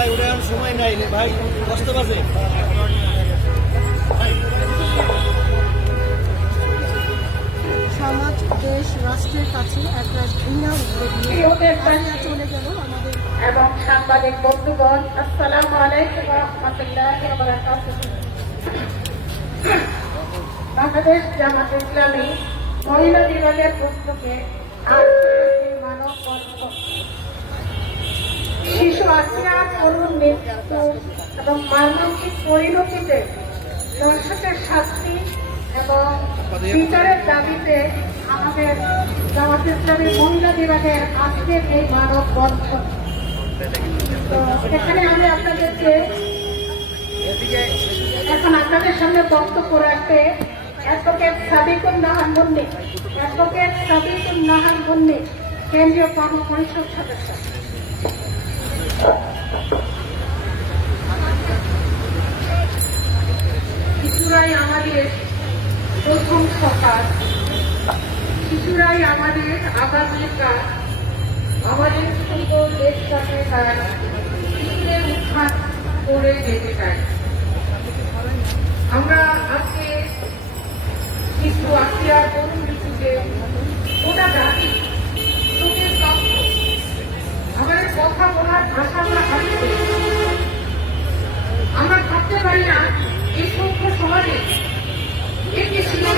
ভাই ওটা সময় নাই রে ভাই কষ্ট পাচ্ছে সমাজ দেশ রাষ্ট্রের কাছে একটা ঘৃণা চলে গেল আমাদের এবং সাংবাদিক বন্ধুগণ আসসালামু আলাইকুম রহমতুল্লাহ বাংলাদেশ জামাত ইসলামী মহিলা বিভাগের পুস্তকে আন্তর্জাতিক মানব বন্ধন শিশু আসিয়া করুণ মৃত্যু এবং মানবিক পরিণতিতে দর্শকের শাস্তি এবং বিচারের দাবিতে আমাদের জামাত ইসলামী মহিলা বিভাগের আজকের এই মানব বন্ধন এখানে আমি আপনাদেরকে এখন আপনাদের সামনে বক্তব্য রাখতে অ্যাডভোকেট সাবিকুল নাহান মুন্নি অ্যাডভোকেট সাবিকুল নাহান মুন্নি কেন্দ্রীয় কর্ম পরিষদ সদস্য শিশুরাই আমাদের প্রথম সকাল। শিশুরাই আমাদের আগামীর আগামীকাল আমাদের সুন্দর দেশটাকে তারা শিশুদের উত্থান করে যেতে চায় আমরা আজকে শিশু আখিয়ার তরুণ শিশুকে ওটা জানি আমাদের কথা বলার ভাষা আমরা। আমরা ভাবতে পারি না এই সভ্য সমাজে একটি শিশু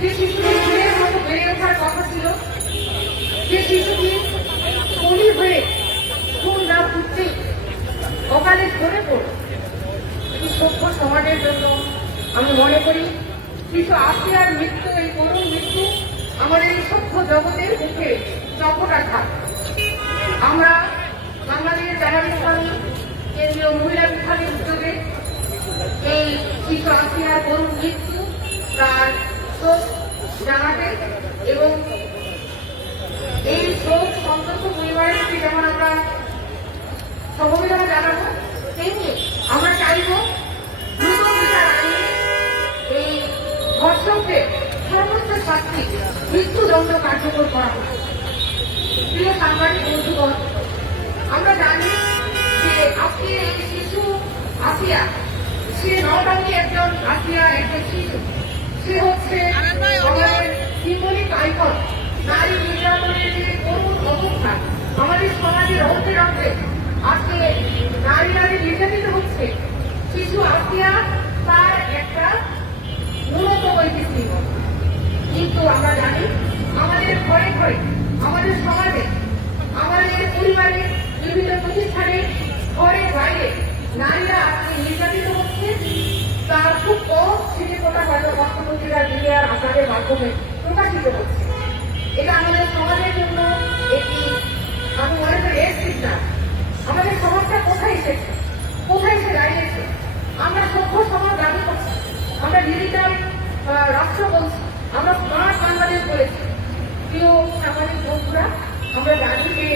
যে শিশুটি ফুলের মতো বেড়ে ওঠার কথা ছিল যে শিশুটি কলি হয়ে ফুল না ফুটতেই অকালে ঝরে পড়ল এই সভ্য সমাজের জন্য আমি মনে করি শিশু আসিয়ার মৃত্যু, এই করুণ মৃত্যু আমাদের এই সভ্য জগতের মুখে চপটা থাক আমরা বাংলাদেশ জামাত ইসলামী কেন্দ্রীয় মহিলা বিভাগের উদ্যোগে এই শিশু আসিয়ার করুণ মৃত্যু তার শোক জানাতে এবং এই শোক সন্তত পরিবারের যেমন আমরা সমবেদনা শাস্তি মৃত্যুদণ্ড কার্যকর করা প্রিয় সাংবাদিক বন্ধুগণ, আমরা জানি যে আজকে এই শিশু আসিয়া, সে নট অনলি একজন আসিয়া একজন শিশু সে হচ্ছে সিম্বলিক আইকন, নারী নির্যাতনের যে করুণ অবস্থা, আমাদের সমাজের রক্তে রক্তে আজকে নারী নারী নির্যাতিত হচ্ছে। শিশু আসিয়া তার একটা ন্যূনতম একটি কিন্তু আমরা জানি আমাদের ঘরে ঘরে আমাদের সমাজে, আমাদের পরিবারে, বিভিন্ন প্রতিষ্ঠানে, ঘরে বাইরে নারীরা আজকে নির্যাতিত হচ্ছে। তার খুব কম ছিটে ফোটা হয়তো অর্থমন্ত্রীরা আর আকারের মাধ্যমে প্রকাশিত হচ্ছে। এটা আমাদের সমাজের জন্য একটি, আমি মনে করি এর সিস্টেম আমাদের সমাজটা কোথায় এসেছে? কোথায় এসে দাঁড়িয়েছে? আমরা সভ্য সমাজ দাবি করছি। আমরা ডিজিটাল রাষ্ট্র বলছি আমরা স্মার্ট বাংলাদেশ বলেছি প্রিয় সামাজিক বন্ধুরা আমরা জানি যে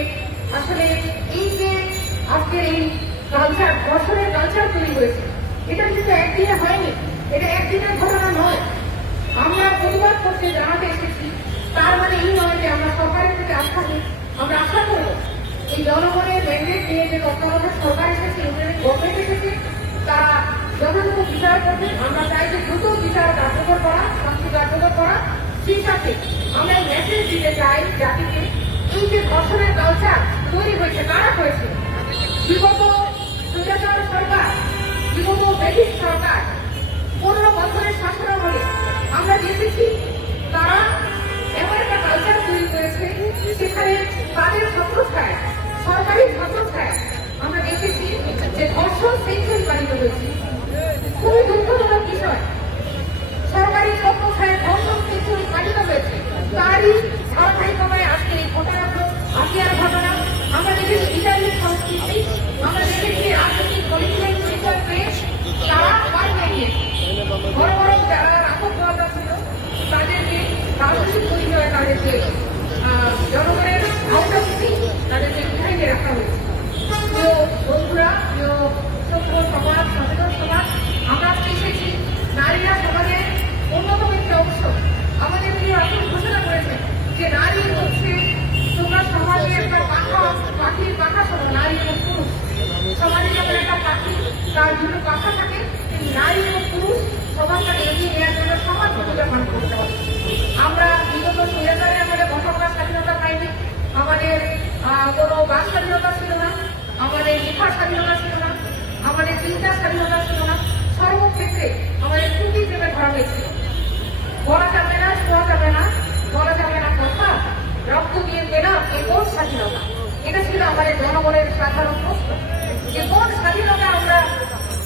আসলে এই যে আজকে এই কালচার বছরের কালচার তৈরি হয়েছে। এটা কিন্তু একদিনে হয়নি। এটা একদিনের ঘটনা নয়। আমরা প্রতিবাদ করতে জানাতে এসেছি, তার মানে এই নয় যে আমরা সরকারের প্রতি আস্থা নেই। আমরা আশা করব। এই জনগণের ম্যান্ডেট নিয়ে যে তত্ত্বাবধায়ক সরকার এসেছে ইউনিয়ন গভর্নমেন্ট এসেছে, তারা যথাযথ বিচার করবে। আমরা চাই যে দ্রুত বিচার কার্যকর করা, শান্তি কার্যকর করা। সেই সাথে আমরা মেসেজ দিতে চাই জাতিকে, এই যে ধর্ষণের কালচার তৈরি হয়েছে, কারা করেছে? বিগত সুজাতার সরকার বিগত ব্রিটিশ সরকার পনেরো বছরের শাসনামলে আমরা দেখেছি তারা এমন একটা কালচার তৈরি করেছে, সেখানে তাদের ছত্রছায় সরকারি ছত্রছায় আমরা দেখেছি যে ধর্ষণ সেই পালিত হয়েছে। তার দুটো কথা থাকে নারী ও পুরুষ সমাজটাকে এগিয়ে নেওয়ার জন্য সমান ভূমিকা পালন করতে হবে। আমরা বিগত স্বৈরাচারী আমাদের বলার স্বাধীনতা পাইনি, আমাদের কোনো বাক স্বাধীনতা ছিল না, আমাদের লেখার স্বাধীনতা ছিল না, আমাদের চিন্তার স্বাধীনতা ছিল না, সর্বক্ষেত্রে আমাদের ত্রুটি হিসেবে ধরা হয়েছিল বলা যাবে না শোয়া যাবে না, বলা যাবে না কথা, রক্ত দিয়ে কেনা এ কোন স্বাধীনতা? এটা ছিল আমাদের জনগণের সাধারণ প্রশ্ন। যে কোন স্বাধীনতা আমরা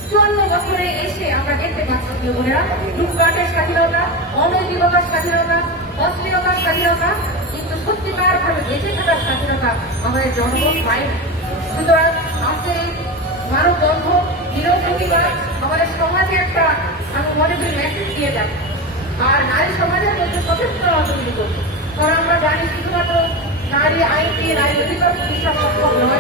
চুয়ান্ন বছরে এসে আমরা দেখতে পাচ্ছি বোনেরা, লুটপাটের স্বাধীনতা, অনৈতিকতার স্বাধীনতা, অশ্লীলতার স্বাধীনতা, কিন্তু সত্যিকার ভাবে বেঁচে থাকার স্বাধীনতা আমাদের জনগণ পায়নি সুতরাং আজকে মানব বন্ধ নিরপেক্ষতা আমাদের সমাজে একটা আমি মনে করি মেসেজ দিয়ে যায়। আর নারী সমাজের মধ্যে সচেতনতা তৈরি করছে। কারণ আমরা জানি শুধুমাত্র নারী আইন নারী অধিকার প্রতিষ্ঠা নয়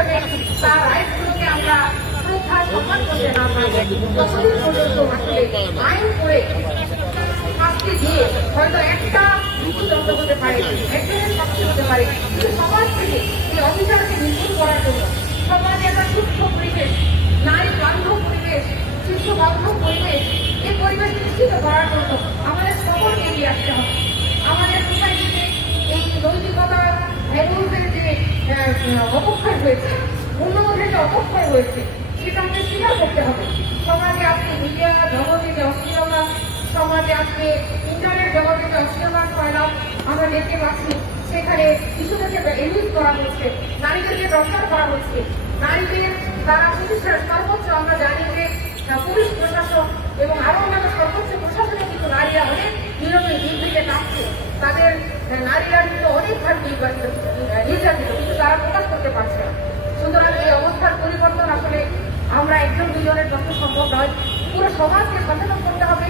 হিসাবে তার রাইটগুলোকে আমরা শ্রদ্ধা সম্মান করতে না ততদিন পর্যন্ত আসলে আইন করে শাস্তি দিয়ে হয়তো একটা পারে পারে বান্ধব পরিবেশ, শিশু বান্ধব পরিবেশ এই পরিবেশ নিশ্চিত করার জন্য আমাদের সকলকে এগিয়ে আসতে হবে। আমাদের সোসাইটিতে এই নৈতিকতা ভ্যালুজের যে অবক্ষয় হয়েছে। মূল্যবোধের যে অবক্ষয় হয়েছে সেটা আমাদের স্বীকার করতে হবে? সমাজে আজকে মিডিয়া জগতে যে অশ্লীলতা, সমাজে আজকে ইন্টারনেট জগতে যে অশ্লীলতার ফয়লাভ আমরা দেখতে পাচ্ছি। সেখানে শিশুদেরকে এলিট করা হচ্ছে, নারীদেরকে দরকার করা হচ্ছে। নারীদের তারা প্রতিষ্ঠার সর্বোচ্চ, আমরা জানি যে পুলিশ প্রশাসন এবং আরও অন্যান্য সর্বোচ্চ প্রশাসনে কিন্তু নারীরা অনেক নিয়মে নির্বিঘ্নে কাটছে তাদের নারীরা কিন্তু অনেকভাবে নির্বাচিত আহ, নির্যাতিত কিন্তু তারা প্রকাশ করতে পারছে না। সুতরাং এই অবস্থার পরিবর্তন আসলে আমরা একজন দুজনের যত সম্ভব নয়। পুরো সমাজকে সচেতন করতে হবে।